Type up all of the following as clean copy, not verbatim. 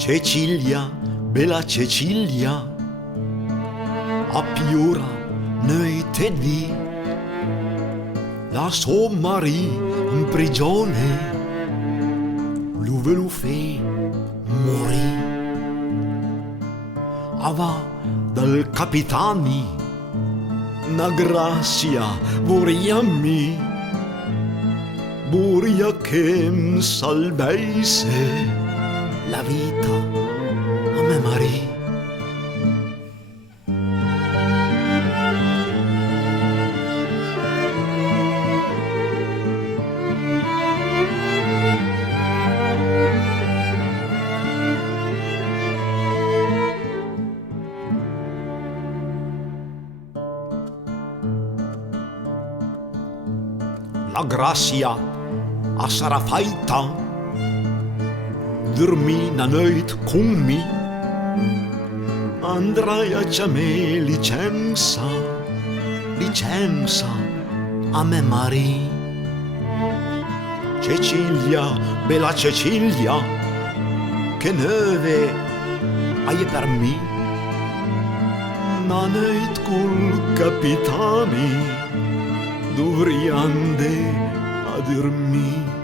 Cecilia, bella Cecilia, a Piura noi te di, la sua Marie in prigione, lui lo fe morì. Ava dal capitani una grazia vorria mi, vorria che mi salvasse la vita a me Marie. La grazia a sarà fatta, dormi una notte con me, andrai a chiamare licenza, licenza a me Marie. Cecilia, bella Cecilia, che neve hai per me, una notte col capitani, dovrei andare a dormire.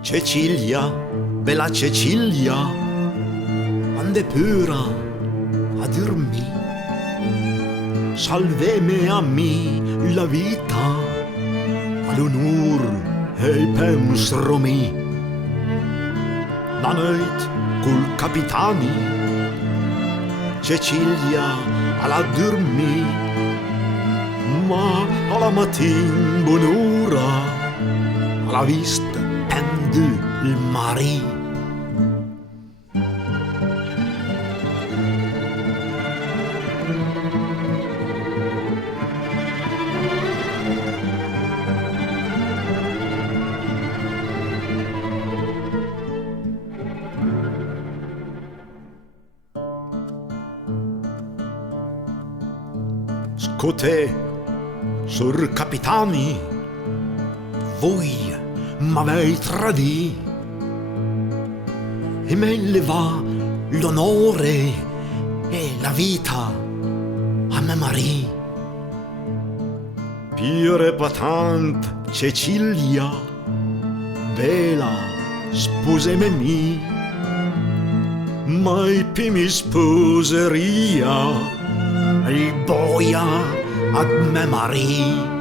Cecilia, bella Cecilia, ande pura a dormire, salveme a me la vita, all'onor e il pensiero me. La notte col capitani, Cecilia alla dormire, ma alla mattina buon'ora, alla vista pende il mare. Scote, sur capitani, voi m'avete tradito e me le va l'onore e la vita a me Marie. Pure patante Cecilia, bella sposeme mi, mai più mi sposeria il boia a me Marie.